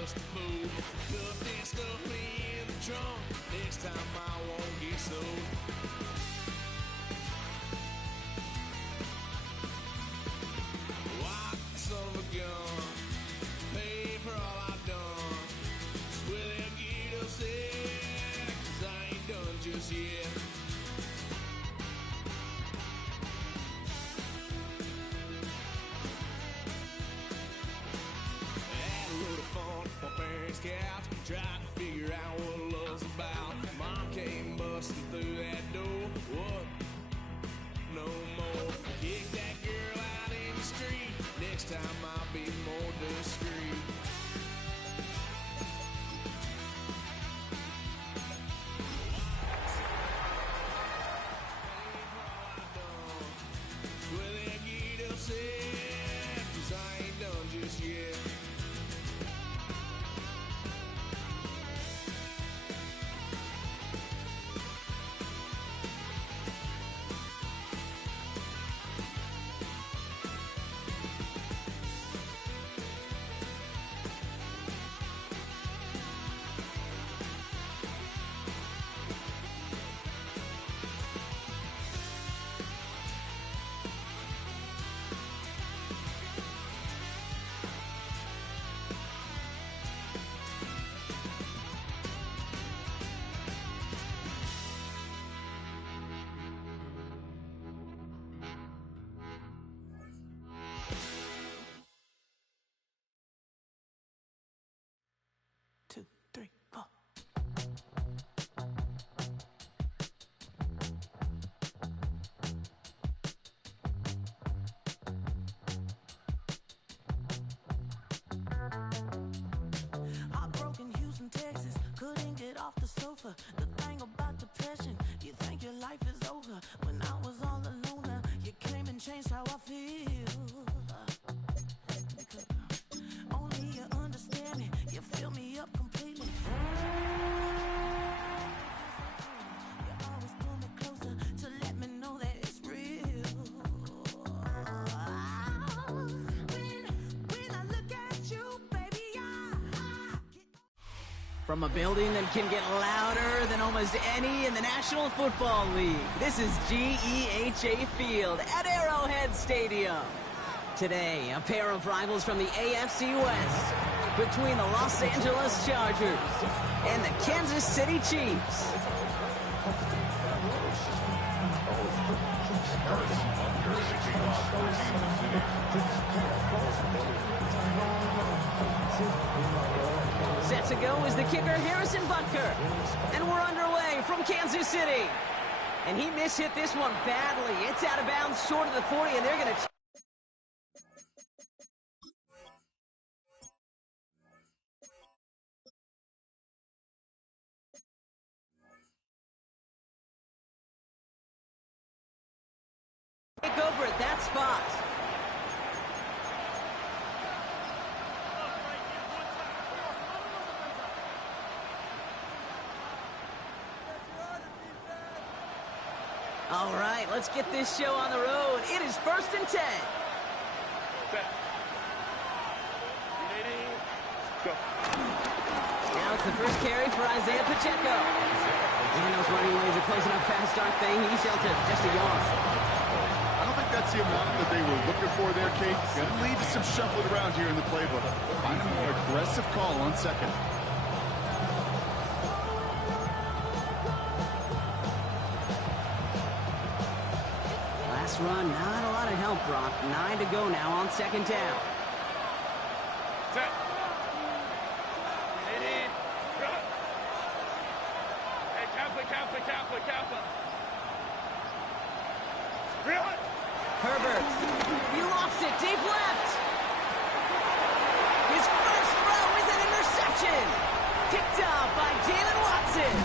just a fool. Cuffed and stuffed me in the trunk. Next time I won't get sold. Lock the son of a gun. Pay for all I've done. Swear they'll get upset, 'cause I ain't done just yet. Had a load of fun on my parents' couch. Tried to figure out what love's about. Mom came busting through that door. What? No more. Kick that girl out in the street. Next time I'll be more discreet. Well, they get upset, 'cause I ain't done just yet. Two, three, four. Heartbroken Houston, Texas, couldn't get off the sofa. The thing about depression, you think your life is over. When I was all alone, you came and changed how I feel. Because only you understand me, you fill me up completely. You always pull me closer to let me know that it's real. When I look at you, baby, I get... From a building that can get louder than almost any in the National Football League, this is GEHA Field at Arrowhead Stadium. Today, a pair of rivals from the AFC West between the Los Angeles Chargers and the Kansas City Chiefs. Set to go is the kicker, Harrison Butker. And we're underway from Kansas City. And he mishit this one badly. It's out of bounds short of the 40, and they're going to... take over at that spot. All right, let's get this show on the road. It is 1st and 10. Now it's the first carry for Isaiah Pacheco. Man, those running lanes are closing up fast, aren't they? He sheltered just a yard. I don't think that's the amount that they were looking for there, Kate. Going to lead to some shuffling around here in the playbook. Find a more aggressive call on second. Last run, not a lot of help, Brock. 9 to go now on 2nd down. Set. Get in. Run. Hey, Kappa. Run. Herbert. He lofts it deep left. His first throw is an interception. Picked up by Jalen Watson.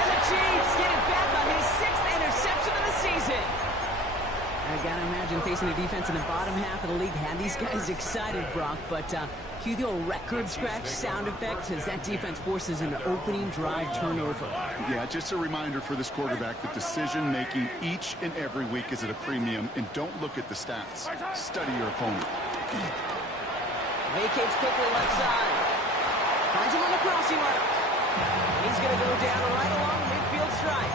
And the Chiefs get it back on his 6th interception of the season. I gotta imagine facing a defense in the bottom half of the league had these guys excited, Brock, but cue the old record scratch sound effect as that defense forces an opening drive turnover. Yeah, just a reminder for this quarterback that decision-making each and every week is at a premium, and don't look at the stats. Study your opponent. Vacates quickly left side. Finds him on the crossing route. And he's going to go down right along the midfield stripe.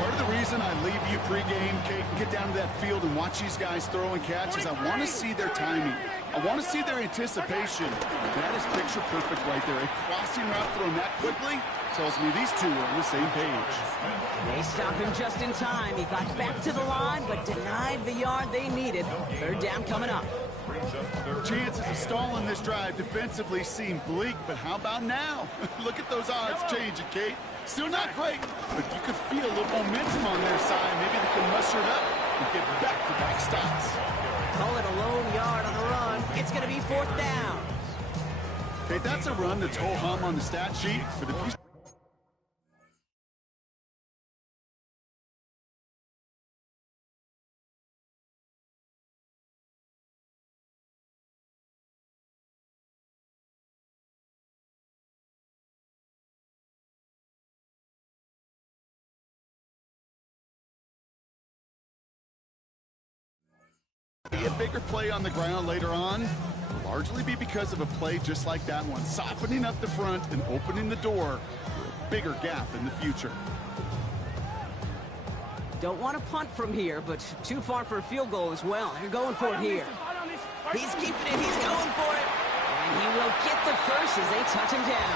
Part of the reason I leave you pregame, Kate, and get down to that field and watch these guys throw and catch is I want to see their timing. I want to see their anticipation. That is picture perfect right there. A crossing route thrown that quickly tells me these two are on the same page. They stop him just in time. He got back to the line, but denied the yard they needed. Third down coming up. Chances of stalling this drive defensively seem bleak, but how about now? Look at those odds changing, Kate. Still not great, but you could feel a little momentum on their side. Maybe they can muster it up and get back-to-back stops. Call it a lone yard on the run. It's going to be fourth down. Okay, that's a run that's ho-hum on the stat sheet, but if you a bigger play on the ground later on will largely be because of a play just like that one, softening up the front and opening the door for a bigger gap in the future. Don't want to punt from here, but too far for a field goal as well. They're going for it here. He's keeping it. He's going for it. And he will get the first as they touch him down.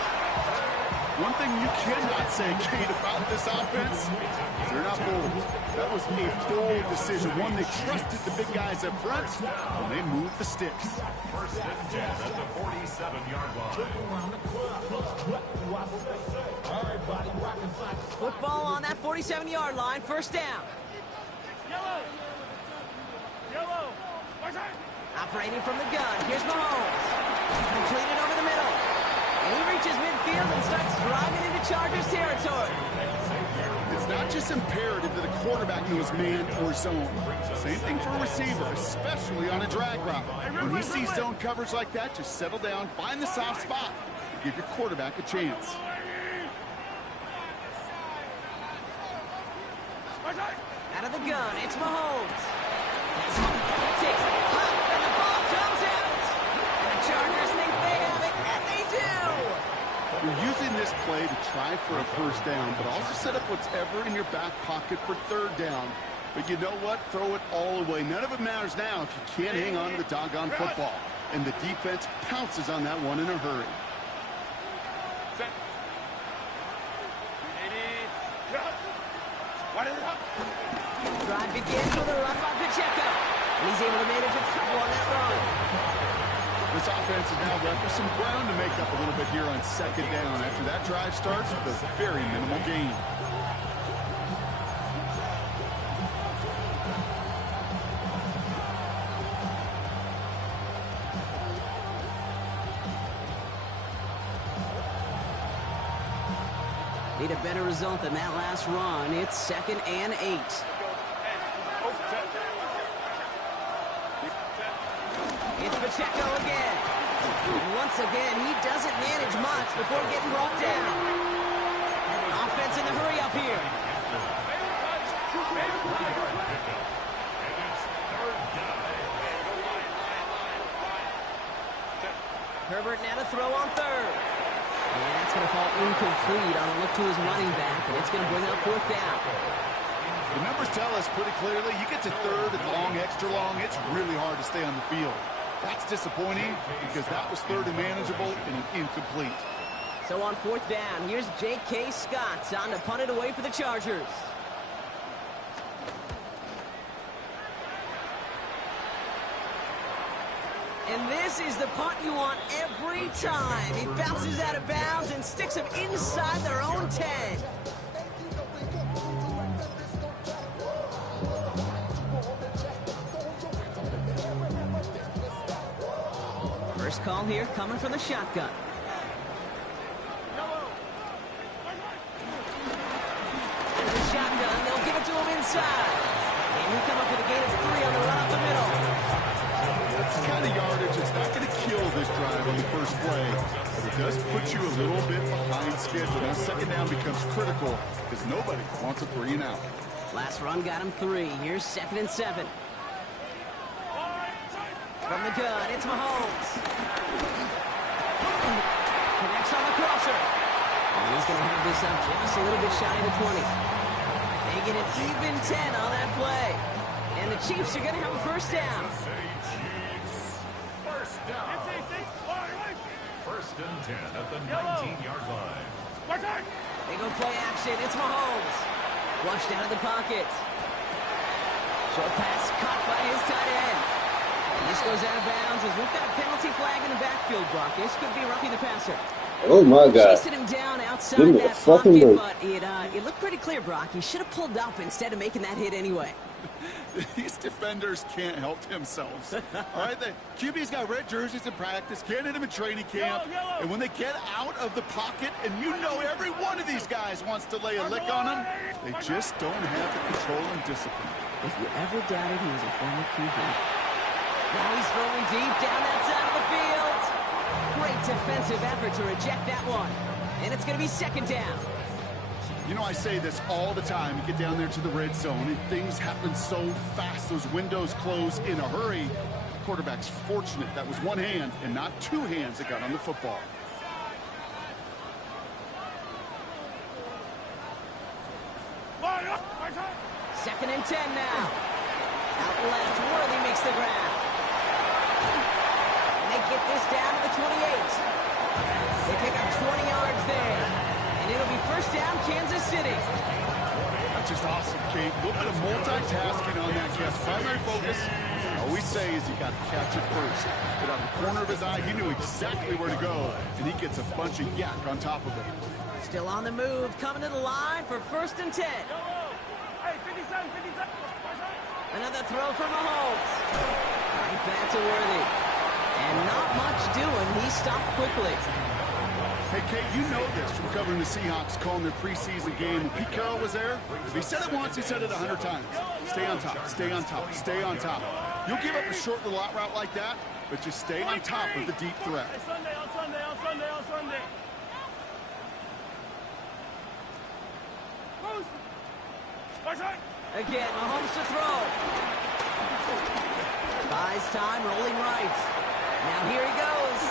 One thing you cannot say, Kate, about this offense is they're not bold. That was a bold decision, one they trusted the big guys up front, and they moved the sticks. First and 10 at the 47-yard line. Football on that 47-yard line, first down. Yellow. Yellow. Operating from the gun, here's Mahomes. Completed over the middle. And he reaches midfield and starts driving into Chargers territory. It's not just imperative that a quarterback knows man or zone. Same thing for a receiver, especially on a drag route. When he sees zone coverage like that, just settle down, find the soft spot, and give your quarterback a chance. Out of the gun, it's Mahomes. Takes a pop, and the ball comes out. And the Chargers think they have it, and they do. You're using this play to try for a first down, but also set up whatever in your back pocket for third down. But you know what? Throw it all away. None of it matters now if you can't hang on to the doggone football. And the defense pounces on that one in a hurry. Drive begins with a run by Pacheco. And he's able to manage a couple on that run. This offense is now left with some ground to make up a little bit here on second down after that drive starts with a very minimal gain. Need a better result than that last run. It's 2nd and 8. It's Pacheco again. And once again, he doesn't manage much before getting brought down. Offense in the hurry up here. Herbert now to throw on third. And that's going to fall incomplete on a look to his running back, and it's going to bring up fourth down. The numbers tell us pretty clearly, you get to third and long, extra long, it's really hard to stay on the field. That's disappointing because that was third and manageable and an incomplete. So on fourth down, here's J.K. Scott on to punt it away for the Chargers. And this is the punt you want every time. It bounces out of bounds and sticks them inside their own 10. First call here coming from the shotgun. Out of the shotgun, they'll give it to him inside. And he'll come up with a gain of 3 on the run up the middle. That's the kind of yardage that's not going to kill this drive on the first play, but it does put you a little bit behind schedule. Now second down becomes critical because nobody wants a 3 and out. Last run got him 3. Here's 2nd and 7. From the gun, it's Mahomes. Connects on the crosser. And he's going to have this up just a little bit shy of the 20. They get an even 10 on that play. And the Chiefs are going to have a first down. First down. First and 10 at the 19-yard line. They go play action. It's Mahomes. Flushed out of the pocket. Short pass caught by his tight end. And this goes out of bounds as we've got a penalty flag in the backfield, Brock. This could be roughing the passer. Oh my God. Chasing him down outside Give me that a fucking pocket, break. but it looked pretty clear, Brock. He should have pulled up instead of making that hit anyway. These defenders can't help themselves. All right, the QB's got red jerseys in practice, can't hit them in training camp. And when they get out of the pocket, and you know every one of these guys wants to lay a lick on them, they just don't have the control and discipline. If you ever doubted he was a former QB. Now he's throwing deep down that side of the field. Great defensive effort to reject that one. And it's going to be second down. You know, I say this all the time. You get down there to the red zone, and things happen so fast. Those windows close in a hurry. The quarterback's fortunate that was one hand and not two hands that got on the football. Second and 10 now. Out left, Worthy makes the grab. And they get this down to the 28. They pick up 20 yards there. And it'll be first down, Kansas City. That's just awesome, Kate. A little bit of multitasking on that catch. Primary focus, all we say is he got to catch it first. But out the corner of his eye, he knew exactly where to go. And he gets a bunch of yak on top of it. Still on the move, coming to the line for first and 10. Another throw from Mahomes. Right back to Worthy. And not much doing. He stopped quickly. Hey, Kate, you know this from covering the Seahawks, calling their preseason game. When Pete Carroll was there, if he said it once, he said it 100 times. Stay on top, stay on top, stay on top. You'll give up a short little out route like that, but just stay on top of the deep threat. Again, Mahomes to throw. Buys time, rolling right. Now here he goes.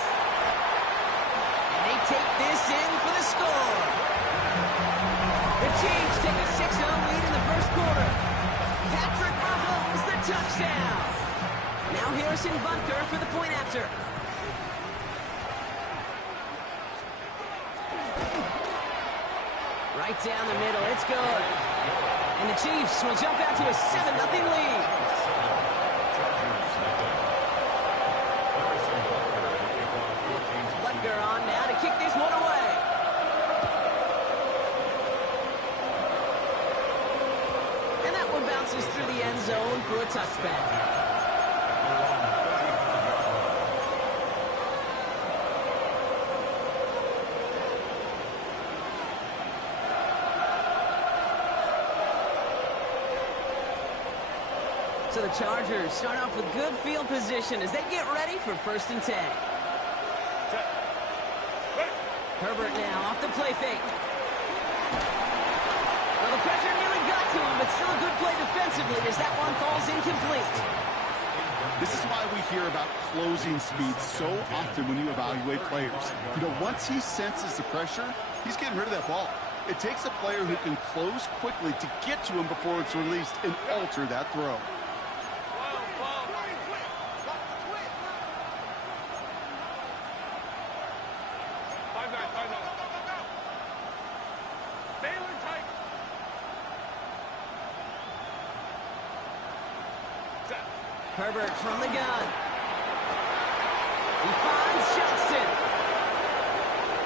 And they take this in for the score. The Chiefs take a 6-0 lead in the first quarter. Patrick Mahomes, the touchdown. Now Harrison Butker for the point after. Right down the middle, it's good. And the Chiefs will jump out to a 7-0 lead. Butker on now to kick this one away. And that one bounces through the end zone for a touchback. So the Chargers start off with good field position as they get ready for first and 10. Herbert now off the play fake. Well, the pressure nearly got to him, but still a good play defensively as that one falls incomplete. This is why we hear about closing speed so often when you evaluate players. You know, once he senses the pressure, he's getting rid of that ball. It takes a player who can close quickly to get to him before it's released and alter that throw. Herbert from the gun. He finds Johnston.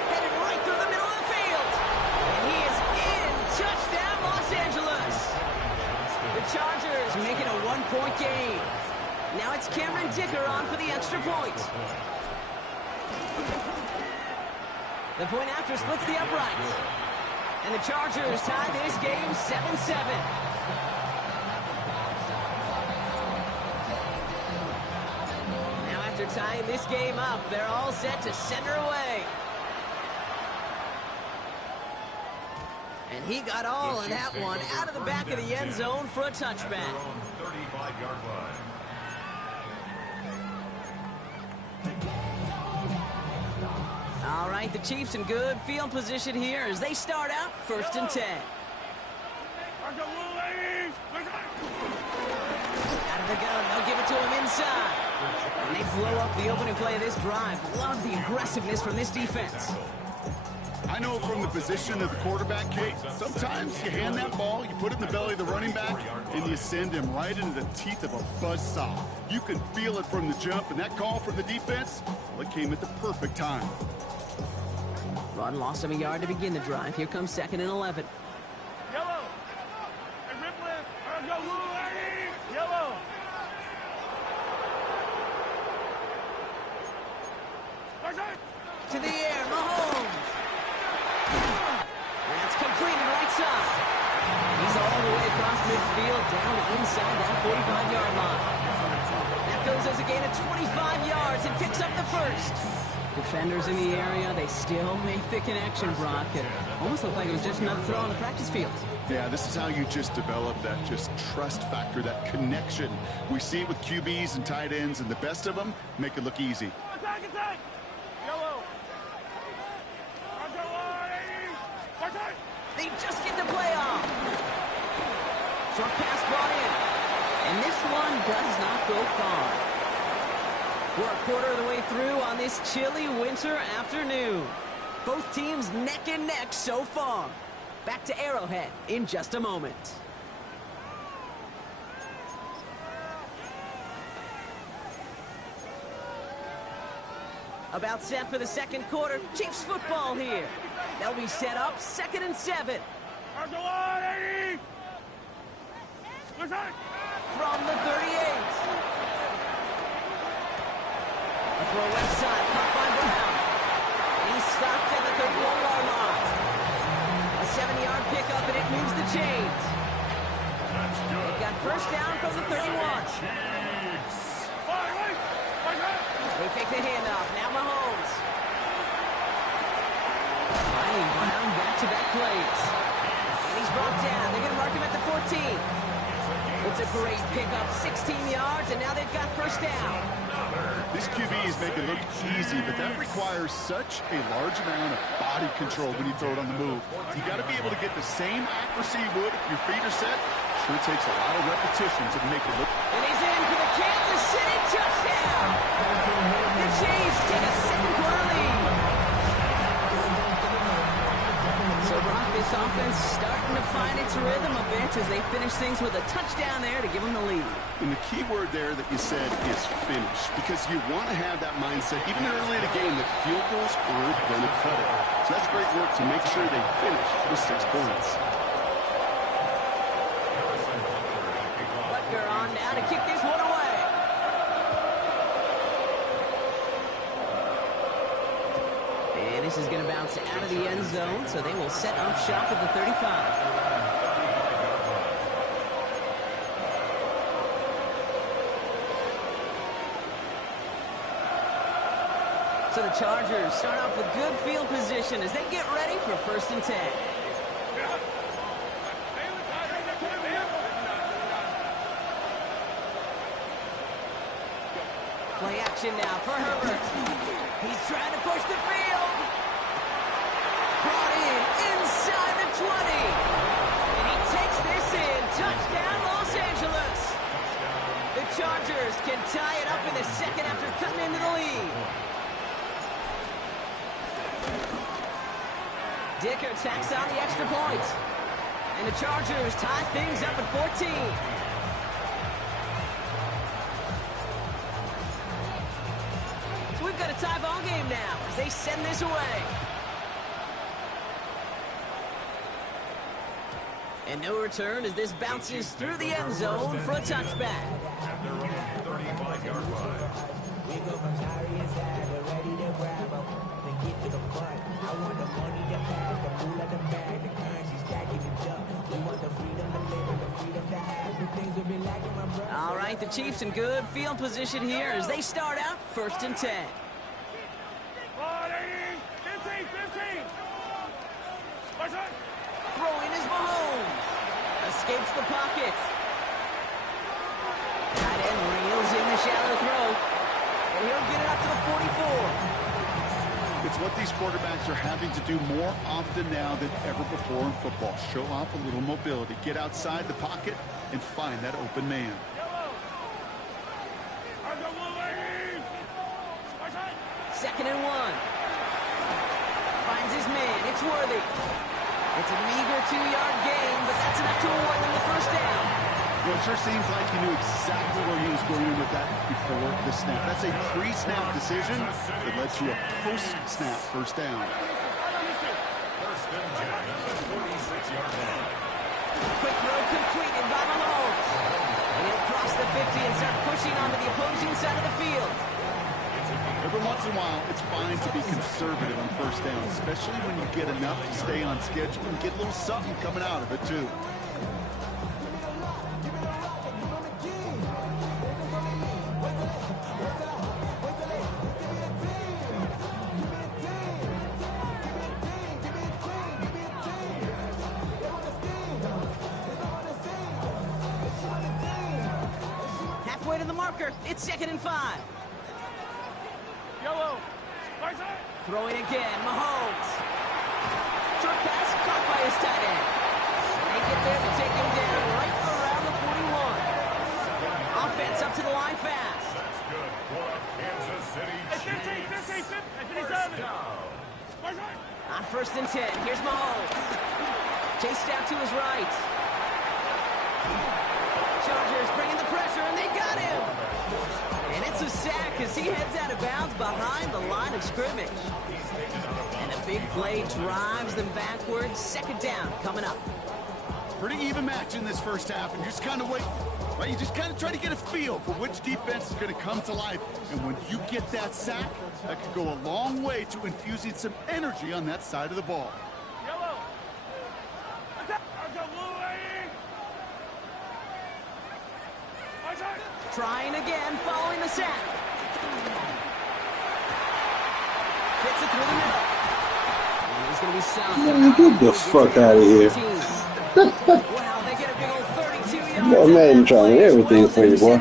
Headed right through the middle of the field. And he is in. Touchdown, Los Angeles. The Chargers making a one-point game. Now it's Cameron Dicker on for the extra point. The point after splits the uprights. And the Chargers tie this game 7-7. After tying this game up, they're all set to center away. And he got all on that one out of the back of the end zone for a touchback. right, the Chiefs in good field position here as they start out 1st and 10. Out of the gun, they'll give it to him inside. And they blow up the opening play of this drive. Love the aggressiveness from this defense. I know from the position of the quarterback, Kate, sometimes you hand that ball, you put it in the belly of the running back, and you send him right into the teeth of a buzzsaw. You can feel it from the jump, and that call from the defense, well, it came at the perfect time. Run lost him a yard to begin the drive. Here comes 2nd and 11. Yellow. Hey, Ripley. Go, Louie. Yellow. To the air, Mahomes. That's completed right side. He's all the way across midfield down inside that 45-yard line. That goes as a gain of 25 yards and picks up the first. Defenders in the area, they still make the connection, Brock. It almost looked like it was just another throw on the practice field. Yeah, this is how you just develop that just trust factor, that connection. We see it with QBs and tight ends, and the best of them make it look easy. Attack! Yellow. They just get the play off. Short pass brought in. And this one does not go far. We're a quarter of the way through on this chilly winter afternoon. Both teams neck and neck so far. Back to Arrowhead in just a moment. About set for the second quarter. Chiefs football here. They'll be set up 2nd and 7. From the 38. A throw left side, caught by Brown. He's stopped at the 31-yard line. A 7-yard pickup, and it moves the chains. They've got first down from the 31. They fake the handoff. Now Mahomes. Finding Brown back-to-back plays. And he's brought down. They're going to mark him at the 14. It's a great pickup, 16 yards, and now they've got first down. These QBs make it look easy, but that requires such a large amount of body control when you throw it on the move. You got to be able to get the same accuracy you would if your feet are set. Sure takes a lot of repetition to make it look. And he's in for the Kansas City touchdown. The Chiefs take a second-quarter lead. So, Brock, this offense starting to find its rhythm a bit as they finish things with a touchdown there to give them the lead. And the key word there that you said is finish, because you want to have that mindset, even early in the game, that field goals aren't going to cut it. So that's great work to make sure they finish with 6 points. Butker on now to kick this one away. And this is going to bounce out of the end zone, so they will set up shop at the 35. So the Chargers start off with good field position as they get ready for 1st and 10. Play action now for Herbert. He's trying to push the field. Brought in inside the 20. And he takes this in. Touchdown, Los Angeles. The Chargers can tie it up in the second after cutting into the lead. Dicker tacks on the extra point. And the Chargers tie things up at 14. So we've got a tie ball game now as they send this away. And no return as this bounces through the end zone for a touchback. At their own 35-yard line. We go from sorry inside, we're ready to grab them and get to the front. I want the money to pack, the fool of the bag, the currency stacking it up. We want the freedom to live and the freedom to have the things we've been lacking, my brother. All right, the Chiefs in good field position here as they start out 1st and 10. 15. Throwing is Mahomes. Escapes the pocket. Tight end reels in the shallow throw. And he'll get it up to the 44. It's what these quarterbacks are having to do more often now than ever before in football. Show off a little mobility. Get outside the pocket and find that open man. Second and 1. Finds his man. It's Worthy. It's a meager 2-yard gain, but that's enough to award them the first down. Well, it sure seems like he knew exactly where he was going with that before the snap. That's a pre-snap decision that led to a post-snap first down. First and 10 at the 46-yard line. Quick throw completed by Mahomes. And he'll cross the 50 and start pushing onto the opposing side of the field. Every once in a while, it's fine to be conservative on first down, especially when you get enough to stay on schedule and get a little something coming out of it, too. Halfway to the marker. It's second and 5. Yellow. Throwing again, Mahomes. Short pass caught by his tight end. They get there to take him down right around the 41. Offense up to the line fast. That's good for a Kansas City Chiefs. 57. On first and 10, here's Mahomes. Chased out to his right. Chargers bringing the pressure, and they got him. And it's a sack as he heads out of bounds behind the line of scrimmage. And a big play drives them backwards. Second down coming up. Pretty even match in this first half, and you just kind of wait. Right? You just kind of try to get a feel for which defense is going to come to life. And when you get that sack, that could go a long way to infusing some energy on that side of the ball. Yellow. Trying again, following the sack. Fits it through the middle. And he's going to be stopped. Man, get the fuck out of here. Wow, they get a big old 32 yards. Yo, man, trying everything for you, boy.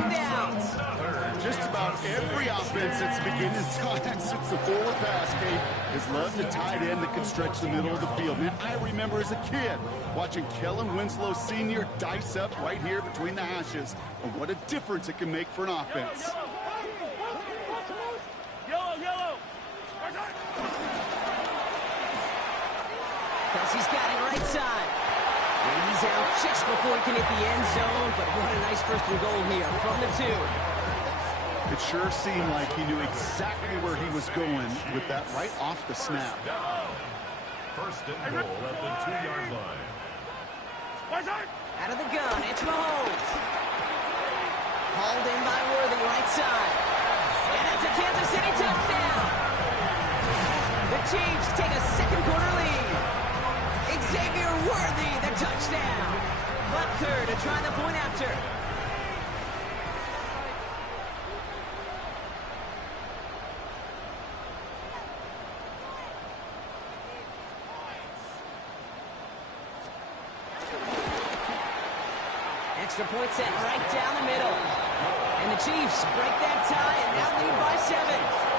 Just about every offense that's beginning time since the forward pass, Kate, has loved a tight end that can stretch the middle of the field. Man, I remember as a kid watching Kellen Winslow Sr. dice up right here between the hashes. And what a difference it can make for an offense. Yellow. Kelsey's got it right side. And he's out just before he can hit the end zone, but what a nice first and goal here from the 2. It sure seemed like he knew exactly where he was going with that right off the snap. First and goal at the 2-yard line. Out of the gun, it's Mahomes. Hauled in by Worthy, right side. And it's a Kansas City touchdown. The Chiefs take a second-quarter lead. Xavier Worthy, the touchdown. Butker to try the point after. Extra point set right down the middle. And the Chiefs break that tie and now lead by 7.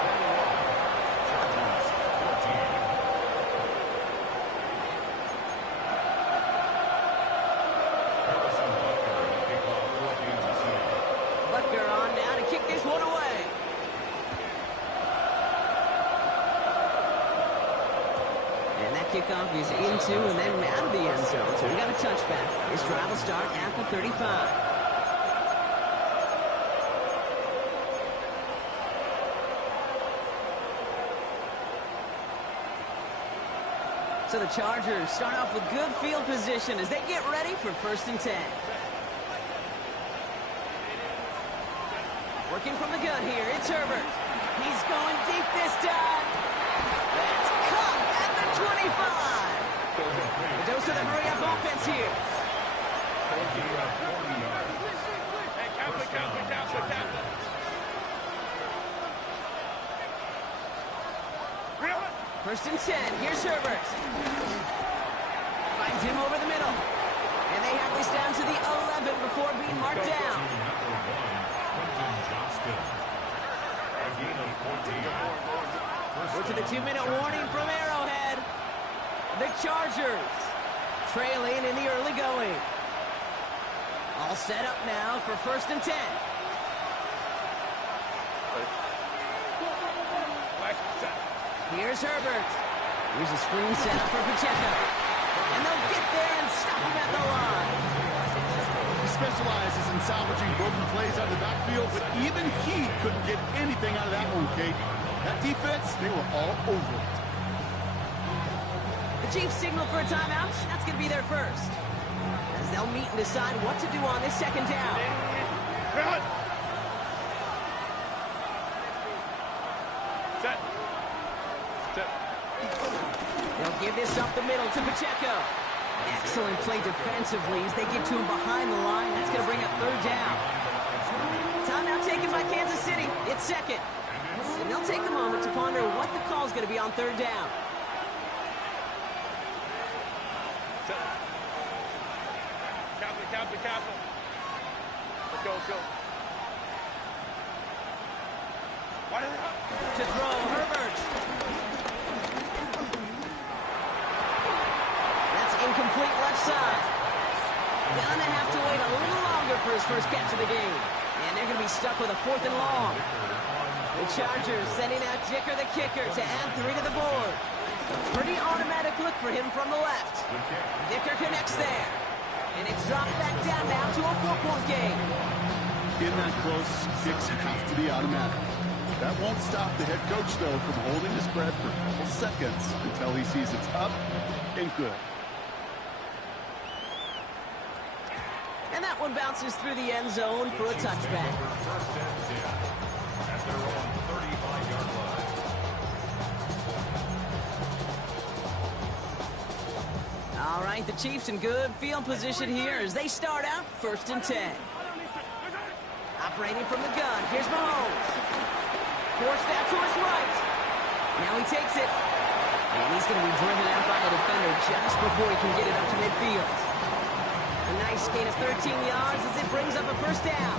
Butker on now to kick this one away. And that kickoff is into and then out of the end zone. So we got a touchback. This drive will start at the 35. So the Chargers start off with good field position as they get ready for first and 10. Working from the gun here, it's Herbert. He's going deep this time. That's caught at the 25. A dose of the hurry-up offense here. First and 10, here's Herbert. Finds him over the middle. And they have this down to the 11 before being marked down. We're to the 2-minute warning from Arrowhead. The Chargers trailing in the early going. All set up now for 1st and 10. Here's Herbert. Here's a screen set up for Pacheco. And they'll get there and stop him at the line. He specializes in salvaging broken plays out of the backfield, but even he couldn't get anything out of that one, Kate. That defense, they were all over it. The Chiefs signal for a timeout. That's going to be their first. As they'll meet and decide what to do on this 2nd down. Set. They'll give this up the middle to Pacheco. Excellent play defensively as they get to him behind the line. That's going to bring up 3rd down. Timeout taken by Kansas City. It's 2nd. And they'll take a moment to ponder what the call is going to be on 3rd down. Captain. Let's go. To throw, Herbert. That's incomplete left side. Gonna have to wait a little longer for his first catch of the game. And they're going to be stuck with a 4th and long. The Chargers sending out Dicker the kicker to add 3 to the board. Pretty automatic look for him from the left. Dicker connects there. And it's dropped back down now to a 4-point game. In that close, kicks have to be automatic. That won't stop the head coach, though, from holding his breath for a couple seconds until he sees it's up and good. And that one bounces through the end zone for a touchback. At their own 35-yard line. All right, the Chiefs in good field position here as they start out 1st and 10. Operating from the gun, here's Mahomes. Forced out to his right. Now he takes it. And he's going to be driven out by a defender just before he can get it up to midfield. A nice gain of 13 yards as it brings up a 1st down.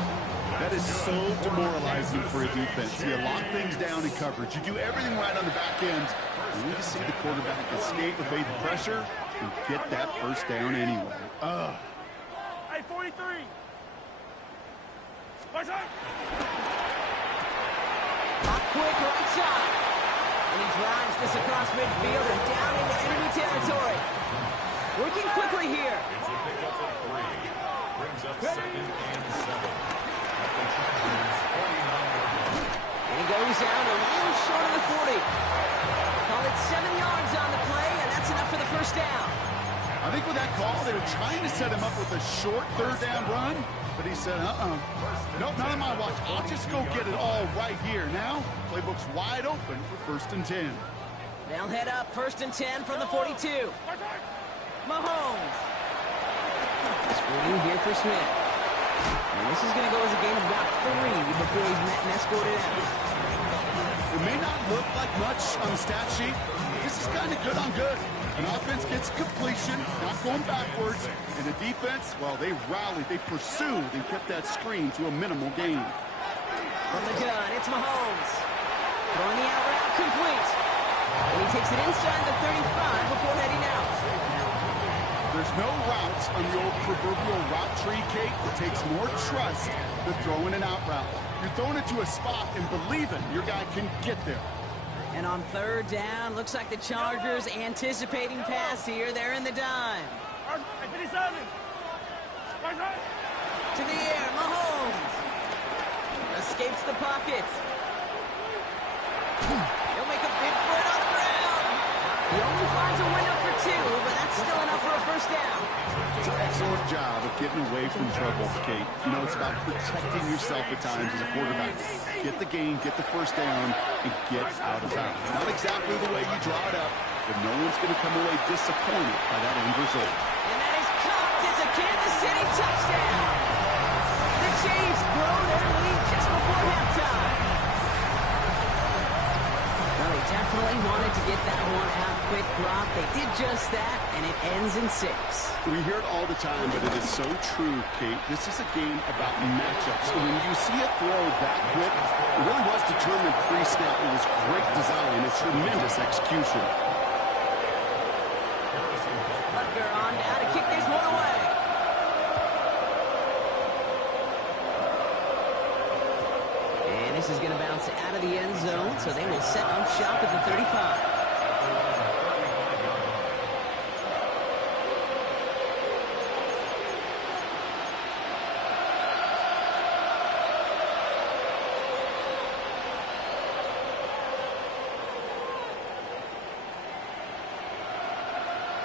That is so demoralizing for a defense. You lock things down in coverage. You do everything right on the back end. You need to see the quarterback escape, evade the pressure, and get that 1st down anyway. Hey, 43. Hot quick right side. And he drives this across midfield and down into enemy territory. Working quickly here. It's a pickup of 3. Brings up 2nd and 7. At the Chargers' 49-yard line. And he goes down a little short of the 40. Call it 7 yards on the play, and that's enough for the 1st down. I think with that call, they were trying to set him up with a short 3rd down run, but he said, nope, not on my watch. I'll just go get it all right here. Now, playbook's wide open for 1st and 10. They'll head up 1st and 10 from the 42. Mahomes. Screen here for Smith. And this is going to go as a game of about 3 before he's met and escorted out. It may not look like much on the stat sheet. This is kind of good on good. An offense gets completion, not going backwards. And the defense, well, they rallied, they pursued, and kept that screen to a minimal gain. From the gun, it's Mahomes. Throwing the out route complete. And he takes it inside the 35 before heading out. There's no routes on the old proverbial route tree, Kate. It takes more trust than throwing an out route. You're throwing it to a spot and believing your guy can get there. And on 3rd down, looks like the Chargers anticipating pass here. They're in the dime. To the air, Mahomes. Escapes the pocket. He'll make a big for it on the ground. He only finds a window for 2, but that's still enough for a 1st down. It's an excellent job of getting away from trouble, Kate. You know, it's about protecting yourself at times as a quarterback. Get the gain, get the 1st down, and get out of bounds. Not exactly the way you draw it up, but no one's going to come away disappointed by that end result. And that is caught. It's a Kansas City touchdown. The Chiefs blow their lead just before halftime. Well, they Definitely wanted to get that one out quick, Brock. They did just that, and it ends in 6. We hear it all the time, but it is so true, Kate. This is a game about matchups. When you see a throw that quick, it really was determined pre-snap. It was great design and tremendous execution. Butker on now to kick this one away. And this is going to bounce out of the end zone, so they will set up shop at the 35.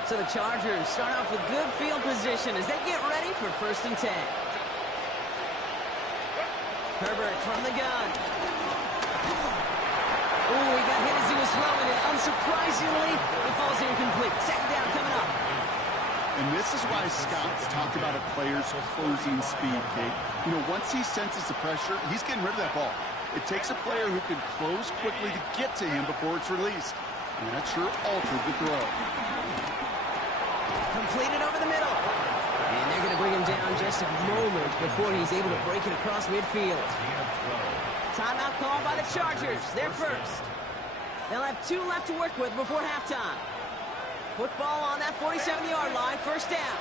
So the Chargers start off with good field position as they get ready for 1st and 10. Herbert from the gun. Ooh, he got hit as he was throwing it. Unsurprisingly, it falls incomplete. 2nd down coming up. And this is why scouts talk about a player's closing speed, Kate. You know, once he senses the pressure, he's getting rid of that ball. It takes a player who can close quickly to get to him before it's released. And that sure altered the throw. Completed over the middle. And they're going to bring him down just a moment before he's able to break it across midfield. Timeout called by the Chargers. They're first. They'll have 2 left to work with before halftime. Football on that 47-yard line. 1st down.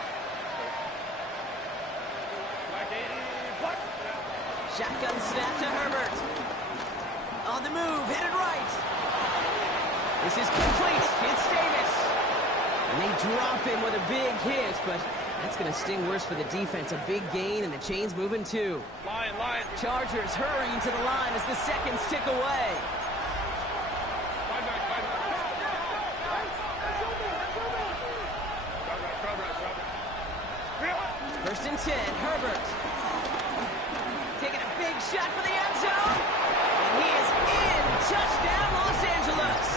Shotgun snap to Herbert. On the move, headed right. This is complete. It's Davis. And they drop him with a big hit, but that's going to sting worse for the defense. A big gain, and the chain's moving too. Line. Chargers hurrying to the line as the seconds tick away. First and 10, Herbert. Taking a big shot for the end zone. And he is in. Touchdown, Los Angeles.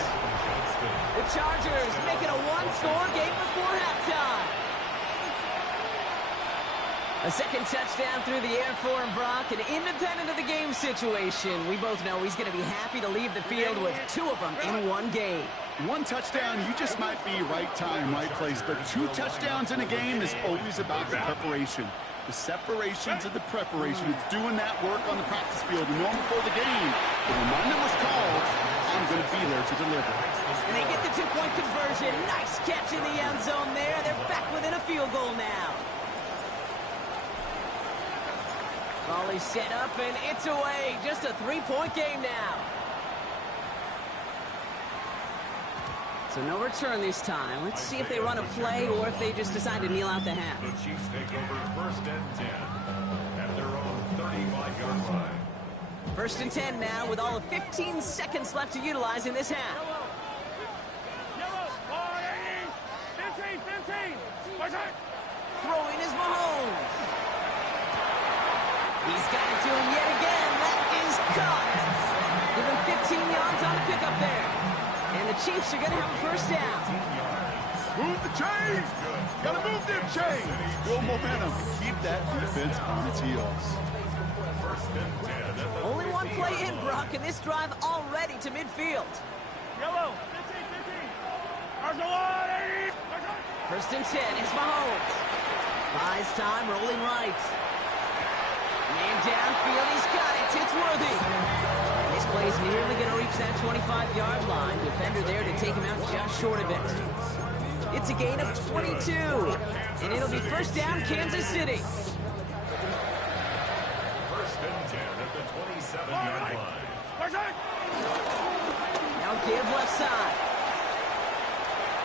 The Chargers make it a 1-score game before halftime. A second touchdown through the air for him, Brock, and independent of the game situation, we both know he's going to be happy to leave the field with 2 of them in one game. 1 touchdown, you just might be right time, right place. But 2 touchdowns in a game is always about the preparation. The separations of the preparation. It's doing that work on the practice field. And knowing before the game, the reminder was called, I'm going to be there to deliver. And they get the 2-point conversion. Nice catch in the end zone there. They're back within a field goal now. Volley set up, and it's away. Just a 3-point game now. So no return this time. Let's see if they run a play or if they just decide to kneel out the half. The Chiefs take over 1st and 10 at their own 35-yard line. 1st and 10 now with all of 15 seconds left to utilize in this half. Throwing is Mahomes. He's got it to him yet again. That is caught. Give him 15 yards on the pickup there. And the Chiefs are going to have a 1st down. Move the chains! Gotta move them chains! Build momentum. Keep that defense on its heels. Only 1 play in, Brock, and this drive already to midfield. Yellow. 15. 1st and 10. It's Mahomes. Buys time, rolling right. Man downfield, he's got it. It's Worthy. This play's nearly going to reach that 25-yard line. Defender there to take him out just short of it. It's a gain of 22. And it'll be 1st down, Kansas City. 1st and 10 at the 27-yard line. Now give left side.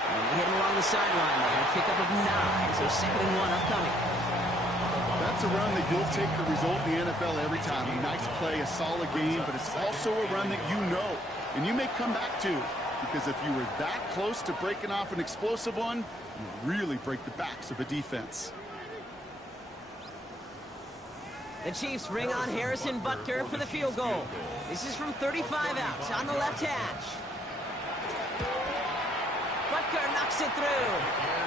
And they hit him along the sideline there. Pickup of 9, so 2nd and 1 upcoming. That's a run that you'll take the result in the NFL every time. A nice play, a solid game, but it's also a run that you know, and you may come back to. Because if you were that close to breaking off an explosive one, you really break the backs of a defense. The Chiefs bring on Harrison Butker for the field goal. This is from 35 out on the left hash. Butker knocks it through.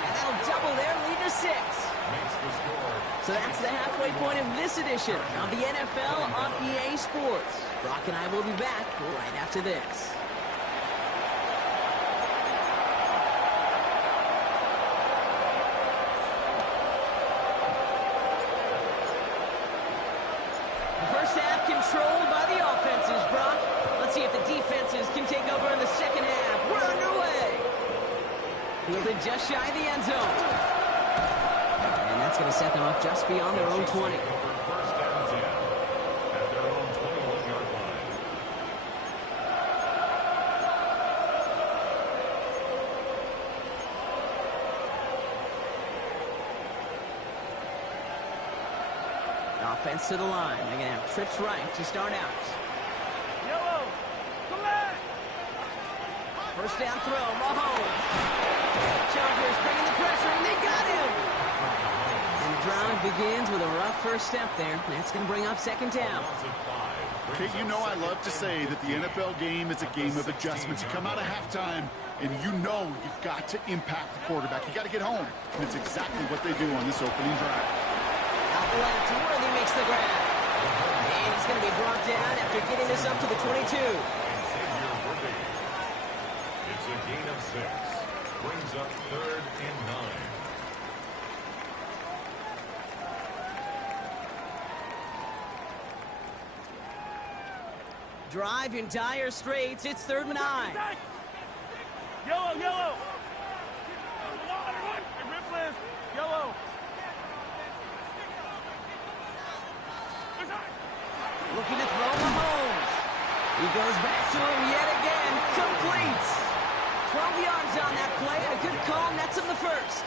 And that'll double their lead to 6. So that's the halfway point of this edition of the NFL on EA Sports. Brock and I will be back right after this. controlled by the offenses, Brock. Let's see if the defenses can take over in the second half. We're underway. Fielded just shy of the end zone. And that's going to set them up just beyond their own 20. First down 10 at their own 21-yard line. Offense to the line. They're going to have trips right to start out. Yellow. Come back. First down throw, Mahomes. Chargers bringing the pressure, and they got him. And the drive begins with a rough first step there. That's going to bring up second down. Okay, you know I love to say that the NFL game is a game of adjustments. You come out of halftime, and you know you've got to impact the quarterback. You got to get home, and it's exactly what they do on this opening drive. Out left, Worthy makes the grab. And he's going to be brought down after getting this up to the 22. It's a gain of 6. Brings up 3rd and 9. Drive in dire straits. It's 3rd and 9. Yellow, yellow. Hey, Ripley. Yellow. Looking to throw Mahomes. He goes back to him yet again. Complete. 12 yards on that play, and a good call nets him the first.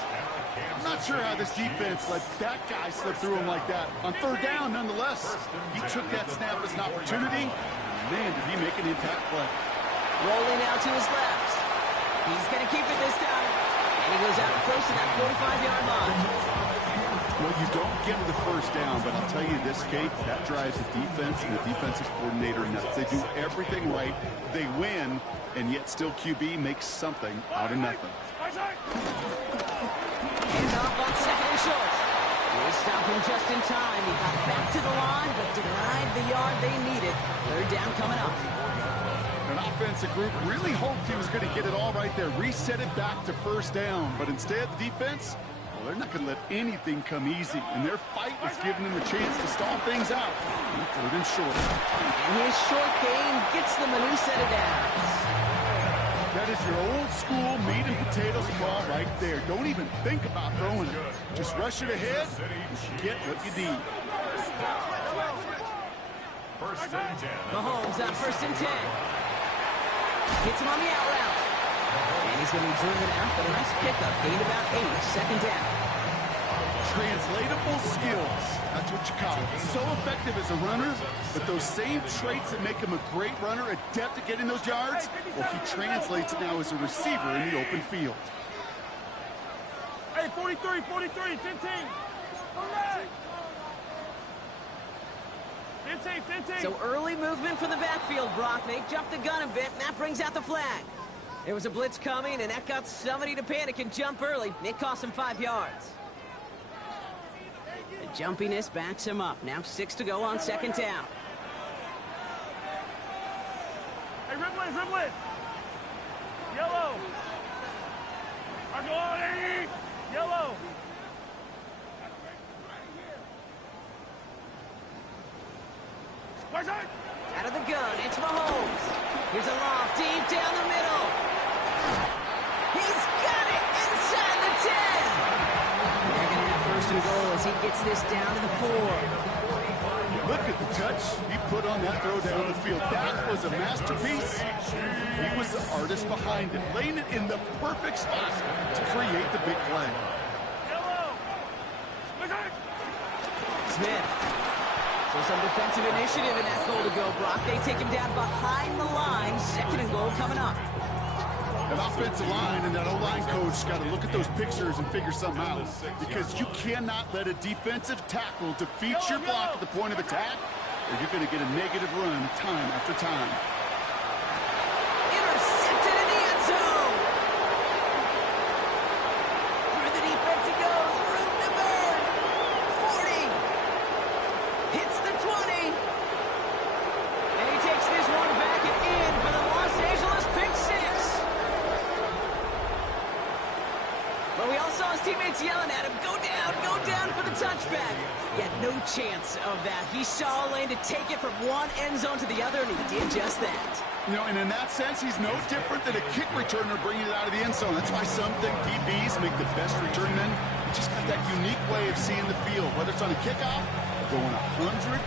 I'm not sure how this defense let that guy slip through him like that. On 3rd down, nonetheless. He took that snap as an opportunity. Man, did he make an impact play. Rolling out to his left. He's going to keep it this time. And he goes out close to that 45-yard line. Well, you don't get the first down, but I'll tell you this, Kate, that drives the defense and the defensive coordinator nuts. They do everything right. They win, and yet still QB makes something out of nothing. Hands off on 2nd and short. They stop him just in time. He got back to the line, but denied the yard they needed. 3rd down coming up. An offensive group really hoped he was going to get it all right there, reset it back to 1st down, but instead the defense, well, they're not going to let anything come easy, and their fight was giving them a chance to stall things out. 3rd and short. And his short game gets them a new set of downs. That is your old school meat and potatoes call right there. Don't even think about throwing it. Just rush it ahead and get what you need. First and 10. Mahomes on 1st and 10. Hits him on the out route. And he's going to be driven out, but a nice pickup. Gained about 8. 2nd down. Translatable skills. That's what you call it. So effective as a runner, but those same traits that make him a great runner, adept at getting those yards, well, he translates it now as a receiver in the open field. Hey, 43, 15. Come back. 15. So early movement for the backfield, Brock. They jumped the gun a bit, and that brings out the flag. There was a blitz coming, and that got somebody to panic and jump early. It cost him 5 yards. The jumpiness backs him up. Now 6 to go on 2nd down. Hey, Ripley. Yellow. I'm going. Yellow. Out of the gun, it's Mahomes. Here's a loft deep down the middle. He's got it inside the 10. And they're going to have 1st and goal as he gets this down to the 4. Look at the touch he put on that throw down the field. That was a masterpiece. He was the artist behind it, laying it in the perfect spot to create the big play. Smith. So some defensive initiative in that goal to go, Brock. They take him down behind the line. 2nd and goal coming up. That offensive line and that O-line coach got to look at those pictures and figure something out, because you cannot let a defensive tackle defeat your block at the point of attack, or you're going to get a negative run time after time. Intercepted in the end zone. Through the defense he goes. Room to burn. 40. Hits the 20. And he takes this one back and in for the Los Angeles pick 6. Well, we all saw his teammates yelling at him, go down for the touchback. He had no chance of that. He saw a lane to take it from one end zone to the other, and he did just that. You know, and in that sense, he's no different than a kick returner bringing it out of the end zone. That's why some think DBs make the best return men. They just got that unique way of seeing the field, whether it's on a kickoff or going 100+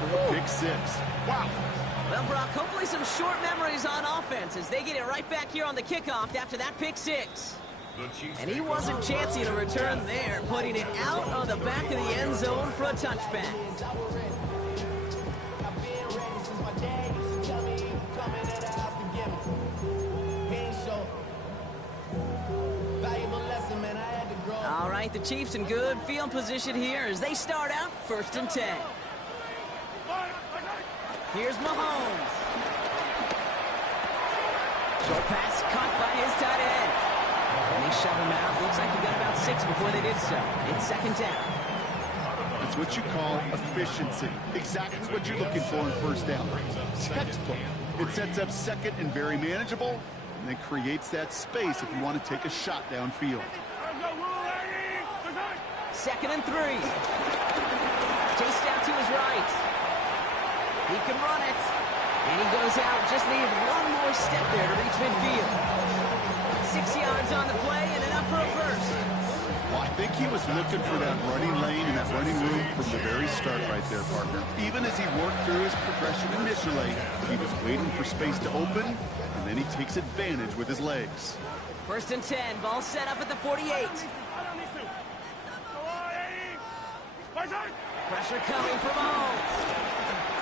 for a pick six. Wow. Well, Brock, hopefully some short memories on offense as they get it right back here on the kickoff after that pick six. And he wasn't chancing a return there, putting it out on the back of the end zone for a touchback. All right, the Chiefs in good field position here as they start out 1st and 10. Here's Mahomes. Short pass caught by his tight end. And they shove him out. Looks like he got about 6 before they did so. It's 2nd down. That's what you call efficiency. Exactly what you're looking for in 1st down. Textbook. It sets up 2nd and very manageable, and then creates that space if you want to take a shot downfield. 2nd and 3. Chased out to his right. He can run it. And he goes out. Just needed one more step there to reach midfield. 6 yards on the play and enough for a first. Well, I think he was looking for that running lane and that running room from the very start right there, partner. Even as he worked through his progression initially, he was waiting for space to open, and then he takes advantage with his legs. 1st and 10. Ball set up at the 48. Pressure coming from Mahomes.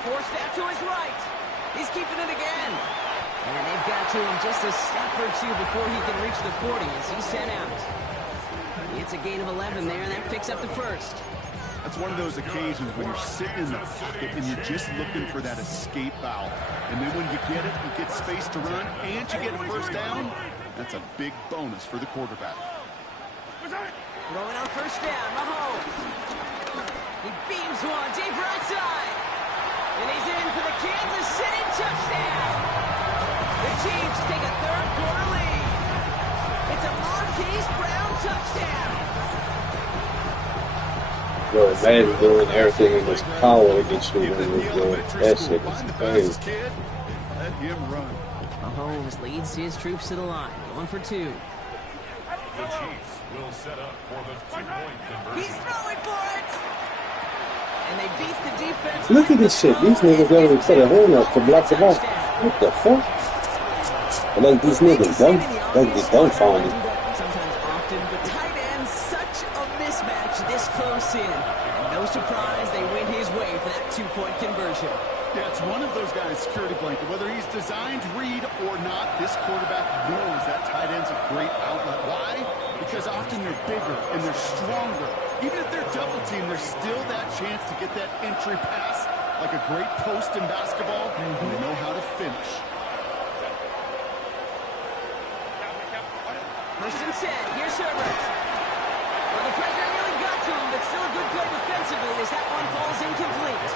Forced out to his right. He's keeping it again. And they've got to him just a step or two before he can reach the 40 as he's sent out. It's a gain of 11 there, and that picks up the first. That's one of those occasions when you're sitting in the pocket and you're just looking for that escape valve. And then when you get it, you get space to run, and you get a 1st down. That's a big bonus for the quarterback. Throwing on 1st down, Mahomes. He beams one deep right side. And he's in for the Kansas City touchdown. The Chiefs take a 3rd quarter lead. It's a Marquise Brown touchdown. Bro, Madden doing everything in his power against you when he's doing that shit. It's crazy. Let him run. Mahomes leads his troops to the line, going for 2. The Chiefs will set up for the 2-point conversion. He's throwing for it. And they beat the defense. Look at this shit. These niggas gotta put a hand up to block the ball. What the fuck? I like these niggas dumb. Like they dumb finding. Sometimes often, but tight end, such a mismatch this close in. And no surprise, they win his way for that 2-point conversion. Yeah, it's one of those guys' security blanket. Whether he's designed read or not, this quarterback knows that tight end's a great outlet. Why? Because often they're bigger and they're stronger. Even if they're double teamed, there's still that chance to get that entry pass, like a great post in basketball, and they know how to finish. 1st and 10. Here's Herbert. Well, the pressure nearly got to him, but still a good play defensively as that one falls incomplete.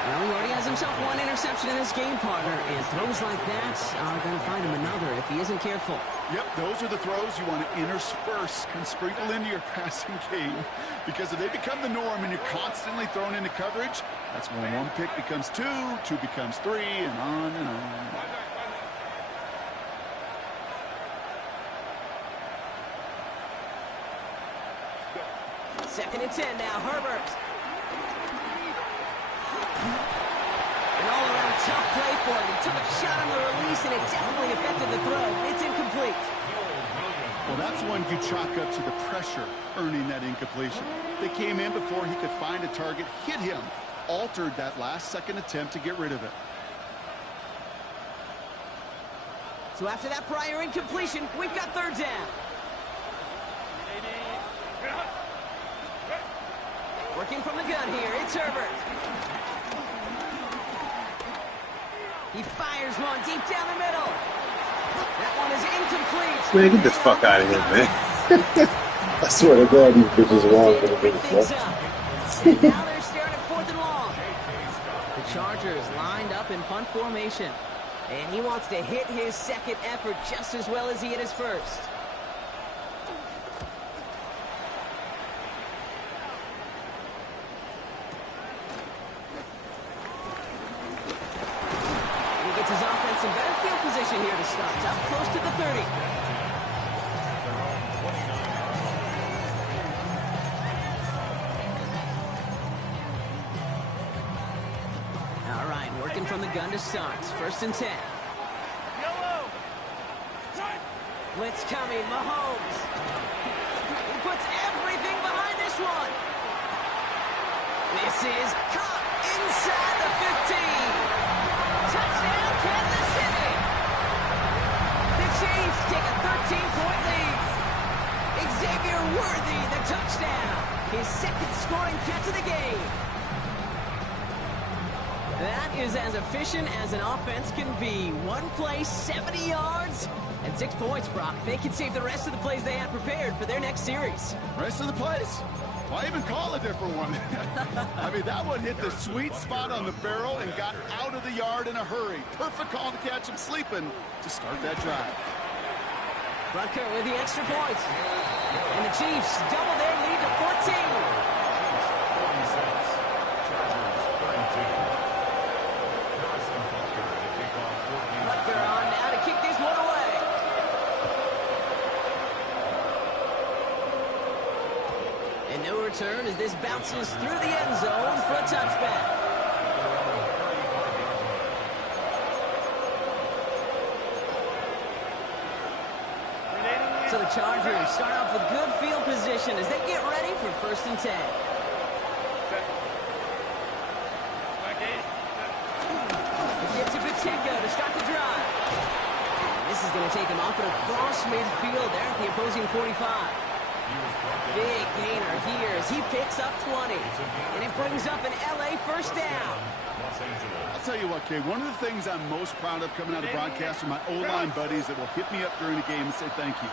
Well, he already has himself 1 interception in this game, partner, and throws like that are going to find him another if he isn't careful. Yep, those are the throws you want to intersperse and sprinkle into your passing game, because if they become the norm and you're constantly thrown into coverage, that's when 1 pick becomes 2, 2 becomes 3, and on and on. Second and 10 now, Herbert. An all-around tough play for him. He took a shot on the release, and it definitely affected the throw. It's incomplete. Well, that's one you chalk up to the pressure earning that incompletion. They came in before he could find a target, hit him, altered that last-second attempt to get rid of it. So after that prior incompletion, we've got 3rd down. Working from the gun here, it's Herbert. He fires one deep down the middle. That one is incomplete. Man, get the fuck out of here, man. I swear to God, these bitches are wrong for the big fuck. And now they're staring at 4th and long. The Chargers lined up in punt formation. And he wants to hit his 2nd effort just as well as he hit his 1st. to start, up close to the 30. All right, working from the gun to start. First and 10. Yellow. Blitz coming, Mahomes. He puts everything behind this one. This is caught inside the 15. Touchdown, Kansas City. The Chiefs take a 13-point lead. Xavier Worthy, the touchdown. His second scoring catch of the game. That is as efficient as an offense can be. One play, 70 yards, and 6 points, Brock. They can save the rest of the plays they had prepared for their next series. Rest of the plays? Why even call a different one? I mean, that one hit the sweet spot on the barrel and got out of the yard in a hurry. Perfect call to catch him sleeping to start that drive. Rutger with the extra point. And the Chiefs double their lead to 14. 46. Chargers 32. Harrison Butker to kick off 14. Rutger on now to kick this one away. And no return as this bounces through the end zone for a touchback. So the Chargers start off with good field position as they get ready for first and 10. Get to Pacheco to start the drive. And this is going to take him up and across midfield there at the opposing 45. Big gainer here as he picks up 20. And it brings up an LA first down. I'll tell you what, Kay, one of the things I'm most proud of coming out of broadcast are my O-line buddies that will hit me up during the game and say thank you.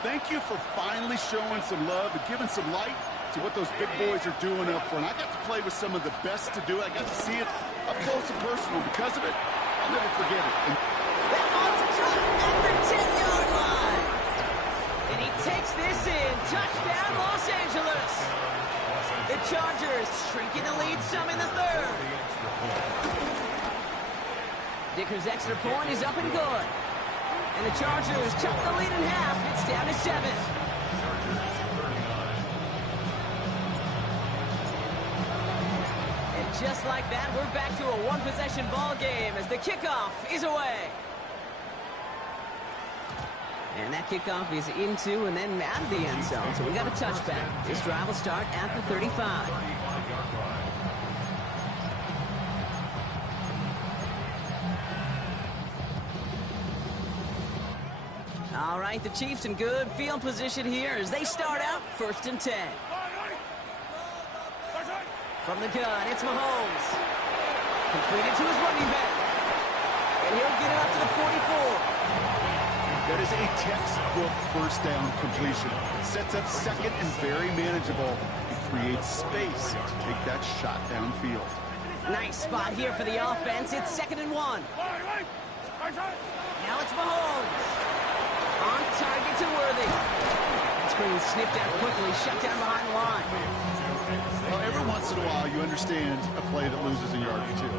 Thank you for finally showing some love and giving some light to what those big boys are doing up front. I got to play with some of the best to do it. I got to see it up close and personal. Because of it, I'll never forget it. And that one's caught at the 10-yard line. And he takes this in. Touchdown, Los Angeles. The Chargers shrinking the lead some in the third. Dicker's extra point is up and good. And the Chargers cut the lead in half. It's down to 7. And just like that, we're back to a one-possession ball game as the kickoff is away. And that kickoff is into and then out of the end zone. So we got a touchback. This drive will start at the 35. All right, the Chiefs in good field position here as they start out first and 10. From the gun, it's Mahomes. Completed to his running back. And he'll get it up to the 44. that is a textbook first down completion. Sets up second and very manageable. It creates space to take that shot downfield. Nice spot here for the offense. It's 2nd and 1. Now it's Mahomes. On target to Worthy. Screen sniffed out quickly, shut down behind the line. Well, every once in a while you understand a play that loses a yard or two.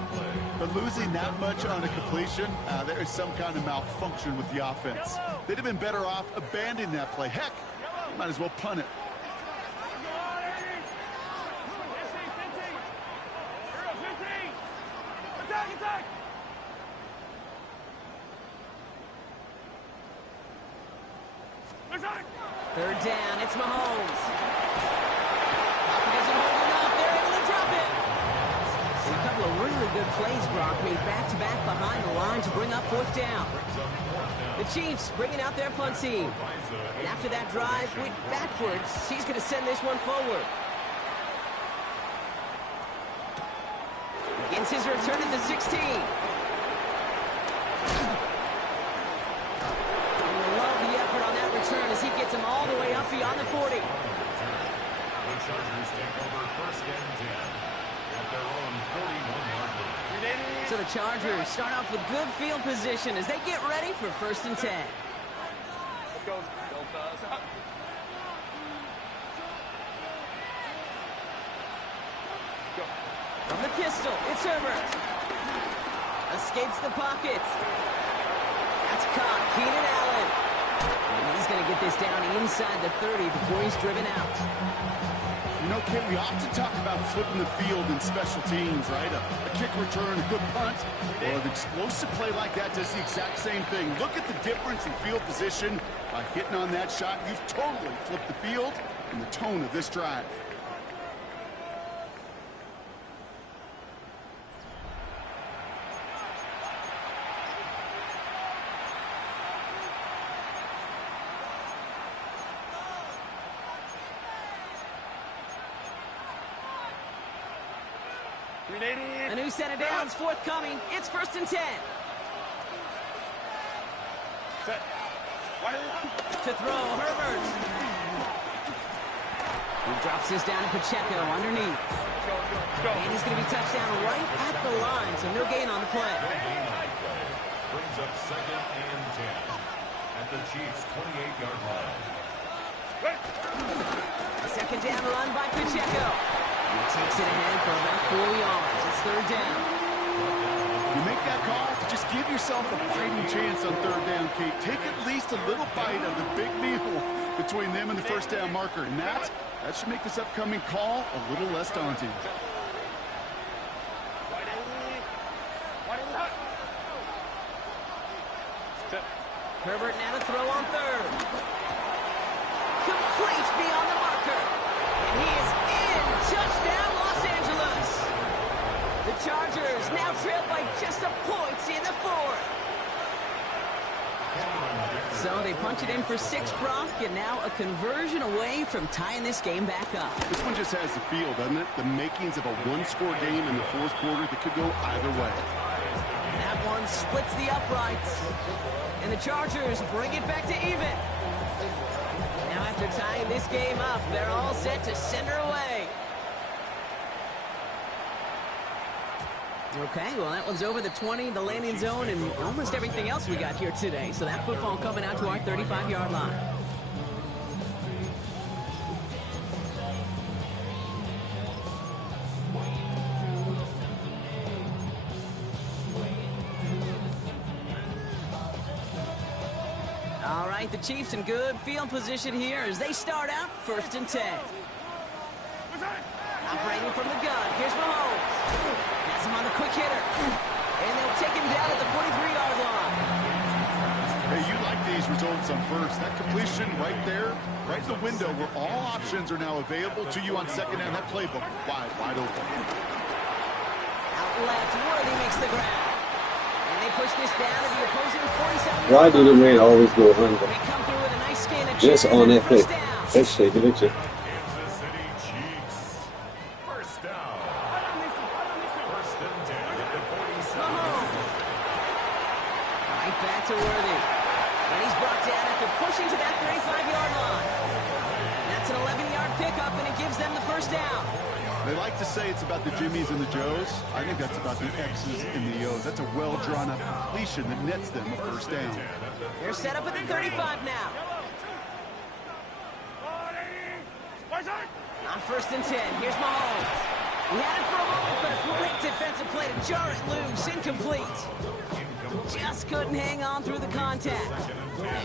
But losing that much on a completion, there is some kind of malfunction with the offense. They'd have been better off abandoning that play. Heck, you might as well punt it. Third down, it's Mahomes. He doesn't hold it up. They're able to drop it. And a couple of really good plays, Brock, made back-to-back behind the line to bring up 4th down. The Chiefs bringing out their punt team. And after that drive went backwards, he's going to send this one forward. Begins his return at the 16. As he gets him all the way up beyond the 40. The Chargers take over 1st and 10 at their own 41-yard line. So the Chargers start off with good field position as they get ready for 1st and 10. Let's go. From the pistol, it's Herbert. Escapes the pocket. That's caught. Keenan Allen. And he's going to get this down inside the 30 before he's driven out. You know, Kate, we often talk about flipping the field in special teams, right? A kick return, a good punt, or an explosive play like that does the exact same thing. Look at the difference in field position. By hitting on that shot, you've totally flipped the field and the tone of this drive. A new set of downs forthcoming. It's 1st and 10. To throw, Herbert. He drops this down to Pacheco underneath. And he's going to be touched down right at the line, so no gain on the play. Brings up 2nd and 10 at the Chiefs' 28-yard line. A second down run by Pacheco. He takes it ahead for about 4 yards. It's 3rd down. You make that call to just give yourself a fighting chance on 3rd down, Kate. Take at least a little bite of the big meal between them and the 1st down marker. And that should make this upcoming call a little less daunting. Herbert now to throw on 3rd. Complete beyond the marker. And he is in. Touchdown, Los Angeles. The Chargers now trail by just a point in the 4th. So they punch it in for 6, Brock, and now a conversion away from tying this game back up. This one just has the feel, doesn't it? The makings of a one-score game in the 4th quarter that could go either way. That one splits the uprights. And the Chargers bring it back to even. Now after tying this game up, they're all set to send her away. Okay, well, that one's over the 20, the landing zone, and almost everything else we got here today. So that football coming out to our 35-yard line. All right, the Chiefs in good field position here as they start out 1st and 10. Operating from the gun, here's Mahomes. Has him on the quick hitter. And they'll take him down at the 43-yard line. Hey, you like these results on 1st. That completion right there, right in the window where all options are now available to you on 2nd down. That playbook wide open. Out left, Worthy makes the grab. And they push this down to the opposing 47. Why didn't we always go under? They come through with a nice gain of Just on epic. first down. Let's shake it, Kansas City Chiefs. 1st down. 1st and 10 at the 47. Right back to Worthy. And he's brought down after pushing to that 35-yard line. That's an 11-yard pickup, and it gives them the 1st down. They like to say it's about the Jimmies and the Joes. I think that's about the X's and the O's. That's a well-drawn-up completion that nets them a 1st down. They're set up at the 35 now. On 1st and 10, here's Mahomes. He had it for a moment, but a great defensive play to jar it loose. Incomplete. Just couldn't hang on through the contact.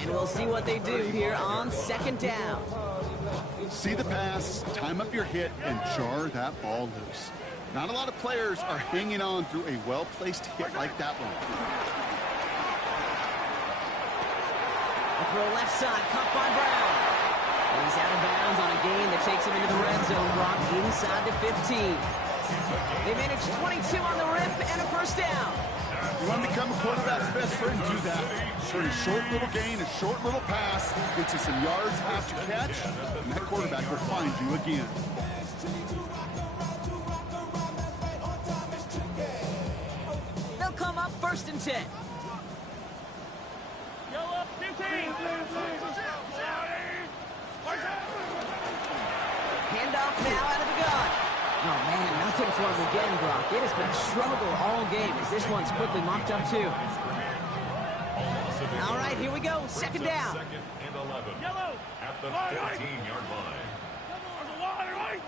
And we'll see what they do here on 2nd down. See the pass, time up your hit, and jar that ball loose. Not a lot of players are hanging on through a well-placed hit like that one. A throw left side, caught by Brown. And he's out of bounds on a gain that takes him into the red zone, Brock, inside the 15. They managed 22 on the rip and a 1st down. You want to become a quarterback's best friend, do that. Turn a short little gain, a short little pass, get you some yards after catch, and that quarterback will find you again. They'll come up 1st and 10. Yellow, 15. Handoff now out of the gun. Oh, man, nothing for him again, Brock. It has been a struggle all game as this one's quickly mocked up, too. All right, here we go. 2nd down. 2nd and 11. Yellow. At the 15-yard line. There's a water, right?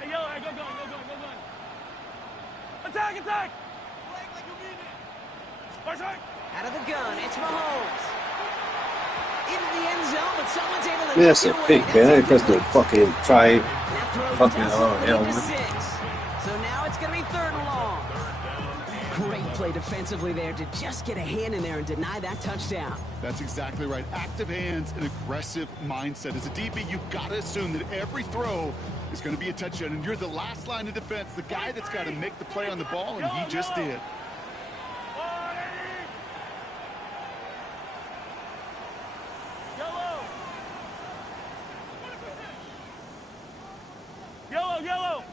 Hey, yellow, hey, go gun. Attack! Like you mean it. Out of the gun, it's Mahomes. Into the end zone, but someone's able to That's a get away. pick, man. I ain't pressed no fucking try. That throw Fucking doesn't lead hell, to man. 6. So now it's going to be 3rd and long. Great play defensively there to just get a hand in there and deny that touchdown. That's exactly right. Active hands and aggressive mindset. As a DB, you've got to assume that every throw is going to be a touchdown, and you're the last line of defense, the guy that's got to make the play on the ball, and he just did. Yellow.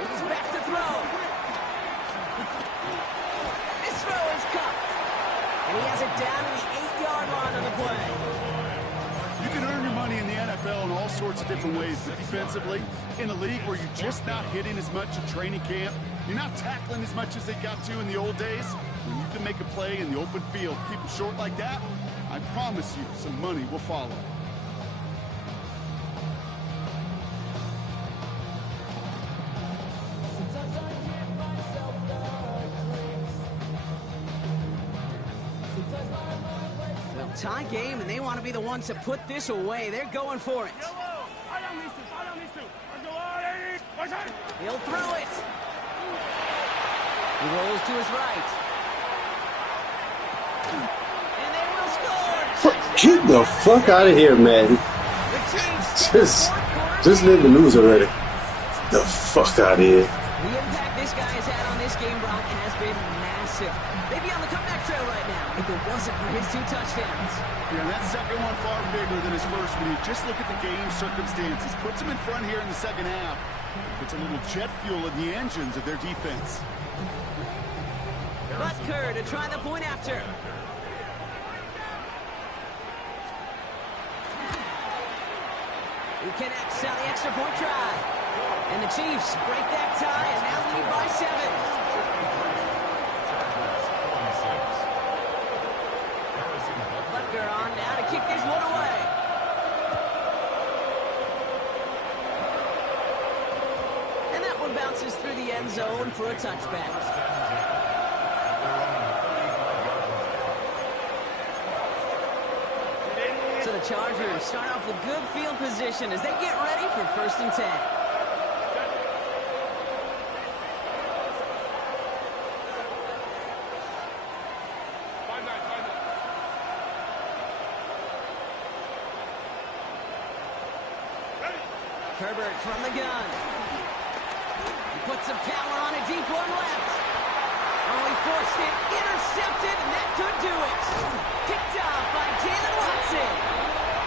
He's back to throw. This throw is cupped. And he has it down to the 8-yard line on the play. You can earn your money in the NFL in all sorts of different ways, but defensively, in a league where you're just not hitting as much at training camp, you're not tackling as much as they got to in the old days, when you can make a play in the open field, keep it short like that, I promise you some money will follow. Well, tie game, and they want to be the ones to put this away. They're going for it. He'll throw it. He rolls to his right. And they will score. Get the fuck out of here, man. Just let me lose already. The fuck out of here. The impact this guy has had on this game, Brock, has been massive. They'd be on the comeback trail right now if it wasn't for his 2 touchdowns. Yeah, that second one far bigger than his first one. You just look at the game circumstances. Puts him in front here in the second half. Puts a little jet fuel in the engines of their defense. Butker to try the point after. He connects on the extra point try. And the Chiefs break that tie and now lead by 7. Butker on now to kick this one away. And that one bounces through the end zone for a touchback. So the Chargers start off with good field position as they get ready for 1st and 10. Herbert from the gun. He puts some power on a deep one left. Oh, he forced it, intercepted, and that could do it. Picked off by Jalen Watson.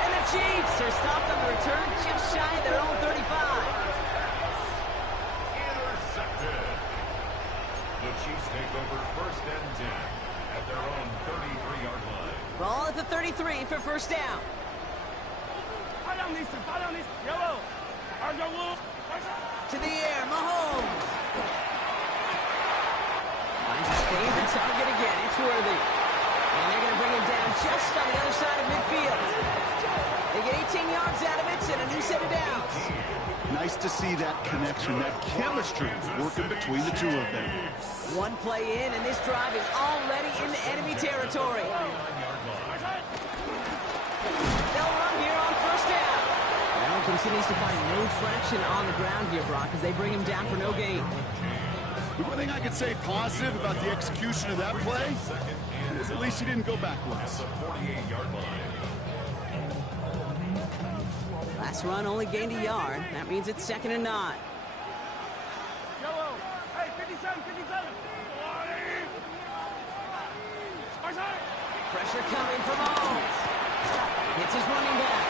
And the Chiefs are stopped on the return just shy of their own 35. Intercepted. The Chiefs take over 1st and 10 at their own 33-yard line. Ball at the 33 for 1st down. Yellow. To the air, Mahomes. Finds his favorite target again. It's Worthy. And they're going to bring him down just on the other side of midfield. They get 18 yards out of it and a new set of downs. Nice to see that connection, that chemistry working between the two of them. One play in, and this drive is already into enemy territory. They'll run here on 1st down. Allen continues to find no traction on the ground here, Brock, as they bring him down for no gain. The one thing I could say positive about the execution of that play is at least he didn't go backwards. 48-yard line. Last run only gained a yard. That means it's 2nd and 9. Yellow. Hey, 57. Pressure coming from Mahomes. Hits his running back.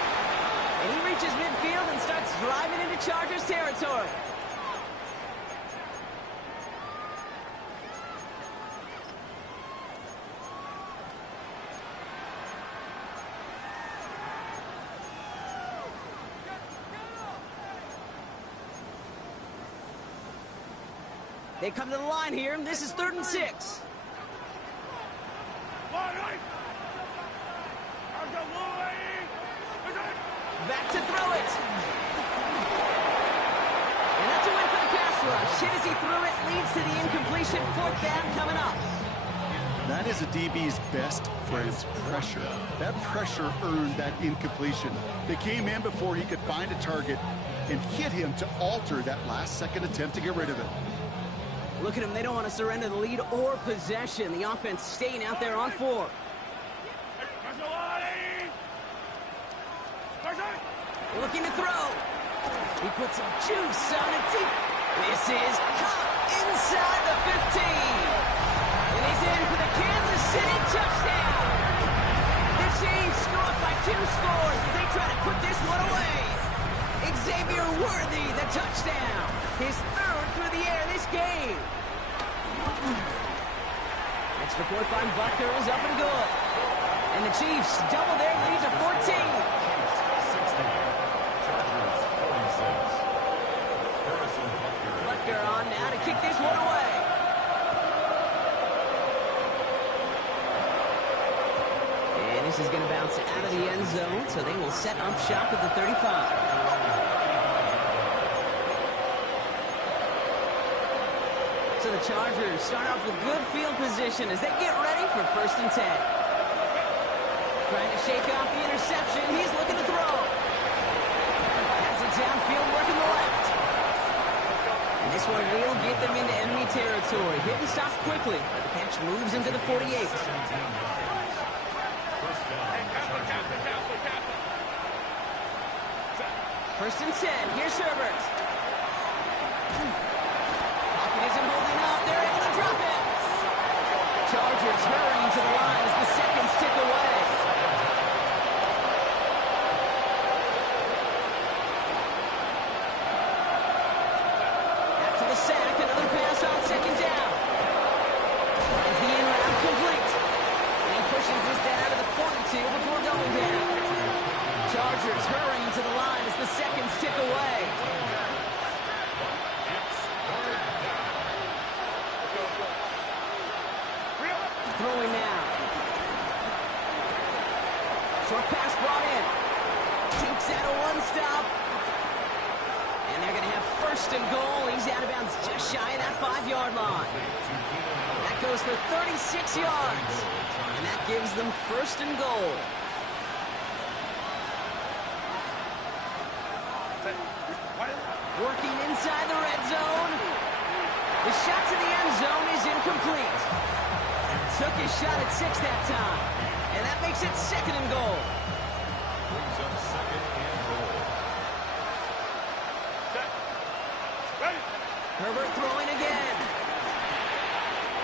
And he reaches midfield and starts driving into Chargers territory. They come to the line here, and this is 3rd and 6. Back to throw it. And that's a win for the pass rush. Hit as he threw it, leads to the incompletion. Fourth down coming up. That is a DB's best friend, pressure. That pressure earned that incompletion. They came in before he could find a target and hit him to alter that last-second attempt to get rid of it. Look at them. They don't want to surrender the lead or possession. The offense staying out there on 4. Looking to throw. He puts some juice on it deep. This is caught inside the 15. And he's in for the Kansas City touchdown. The Chiefs go up by 2 scores as they try to put this one away. Xavier Worthy, the touchdown. His 3rd through the air this game. Extra point by Butker is up and good. And the Chiefs double their lead to 14. Butker on now to kick this one away. And this is going to bounce out of the end zone, so they will set up shop at the 35. So the Chargers start off with good field position as they get ready for 1st and 10. Trying to shake off the interception. He's looking to throw. Has it downfield, working the left. And this one will get them into enemy territory. Hit and stops quickly. The catch moves into the 48. First and 10. Here's Herbert. Pocket isn't holding up. They're able to drop it. Chargers hurrying to the line as the seconds tick away. After the sack, another pass on 2nd down. Is the in route complete? And he pushes this down to the 42 before going down. Chargers hurrying to the line as the seconds tick away. Throwing now. Short pass brought in. Dukes out of 1 stop. And they're going to have 1st and goal. He's out of bounds just shy of that 5-yard line. That goes for 36 yards. And that gives them 1st and goal. Working inside the red zone. The shot to the end zone is incomplete. Took his shot at 6 that time. And that makes it 2nd and goal. Brings up 2nd and goal. Herbert throwing again.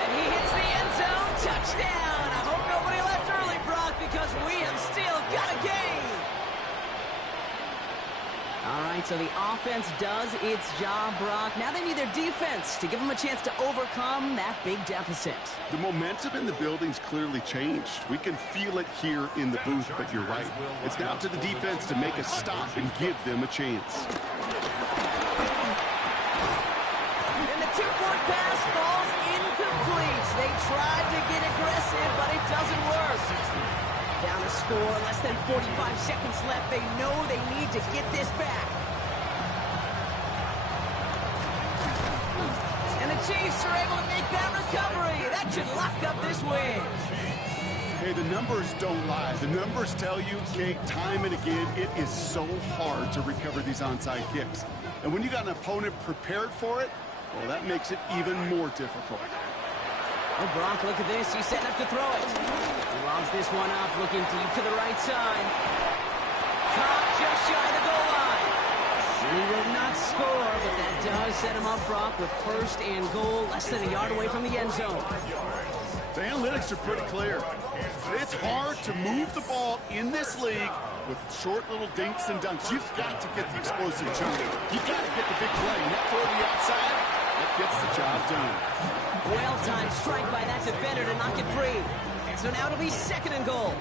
And he hits the end zone. Touchdown. I hope nobody left early, Brock, because we have still got a game. All right, so the offense does its job, Brock. Now they need their defense to give them a chance to overcome that big deficit. The momentum in the building's clearly changed. We can feel it here in the booth, but you're right. It's now to the defense to make a stop and give them a chance. And the 2-point pass falls incomplete. They tried to get aggressive, but it doesn't work. Down to score, less than 45 seconds left. They know they need to get this back. And the Chiefs are able to make that recovery. That should lock up this win. Hey, the numbers don't lie. The numbers tell you, Kate, time and again, it is so hard to recover these onside kicks. And when you got an opponent prepared for it, well, that makes it even more difficult. Oh, Brock, look at this. He's setting up to throw it. He lobs this one up, looking deep to the right side. Caught just shy of the goal line. He will not score, but that does set him up, Brock, with 1st and goal, less than a yard away from the end zone. The analytics are pretty clear. It's hard to move the ball in this league with short little dinks and dunks. You've got to get the explosive jump. You've got to get the big play. That throw to the outside, that gets the job done. Well-timed strike by that defender to knock it free. So now it'll be 2nd and goal.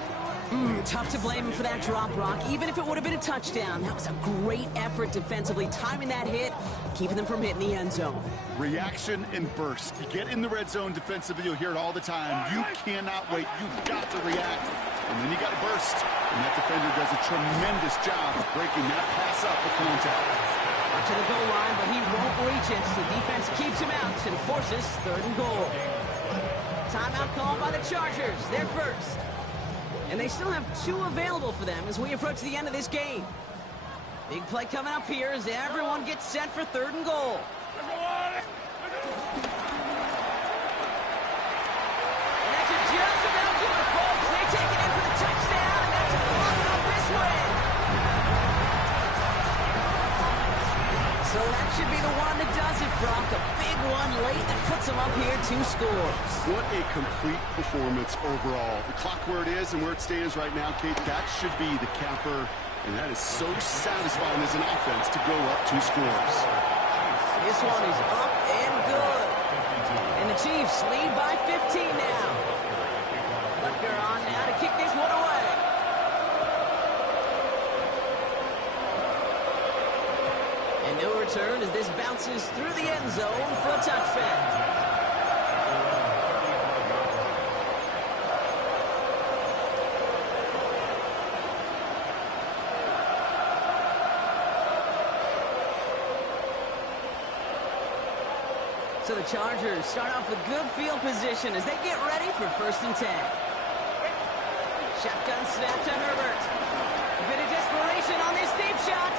Tough to blame him for that drop, Brock. Even if it would have been a touchdown, that was a great effort defensively, timing that hit, keeping them from hitting the end zone. Reaction and burst. You get in the red zone defensively, you'll hear it all the time. You cannot wait. You've got to react. And then you got to burst. And that defender does a tremendous job of breaking that pass up with contact. Up to the goal line, but he won't reach it. The defense keeps him out and forces 3rd and goal. Timeout called by the Chargers. They're first. And they still have 2 available for them as we approach the end of this game. Big play coming up here as everyone gets set for 3rd and goal. And that's just about do it, folks. They take it in for the touchdown, and that's a lock of this win. So that should be the one that does it, Brock. A big one late that puts them up here 2 scores. What a complete performance overall. The clock where it is and where it stands right now, Kate, that should be the capper. And that is so satisfying as an offense to go up 2 scores. This one is up and good. And the Chiefs lead by 15 now. Butker on now to kick this one away. And no return as this bounces through the end zone for a touchback. So the Chargers start off with good field position as they get ready for 1st and 10. Shotgun snap to Herbert. A bit of desperation on this deep shot.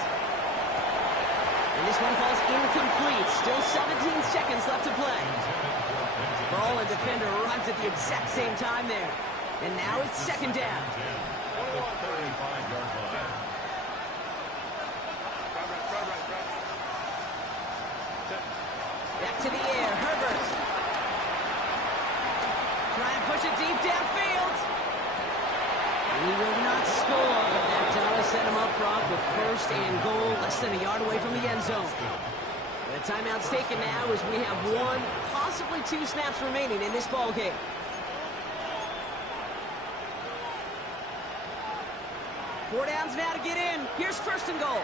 And this one falls incomplete. Still 17 seconds left to play. Ball and defender arrived at the exact same time there. And now it's 2nd down. Back to the air, Herbert. Try and push it deep downfield. And he will not score, but that does set him up, Brock, with 1st and goal, less than a yard away from the end zone. The timeout's taken now as we have 1, possibly 2 snaps remaining in this ball game. Four downs now to get in. Here's 1st and goal.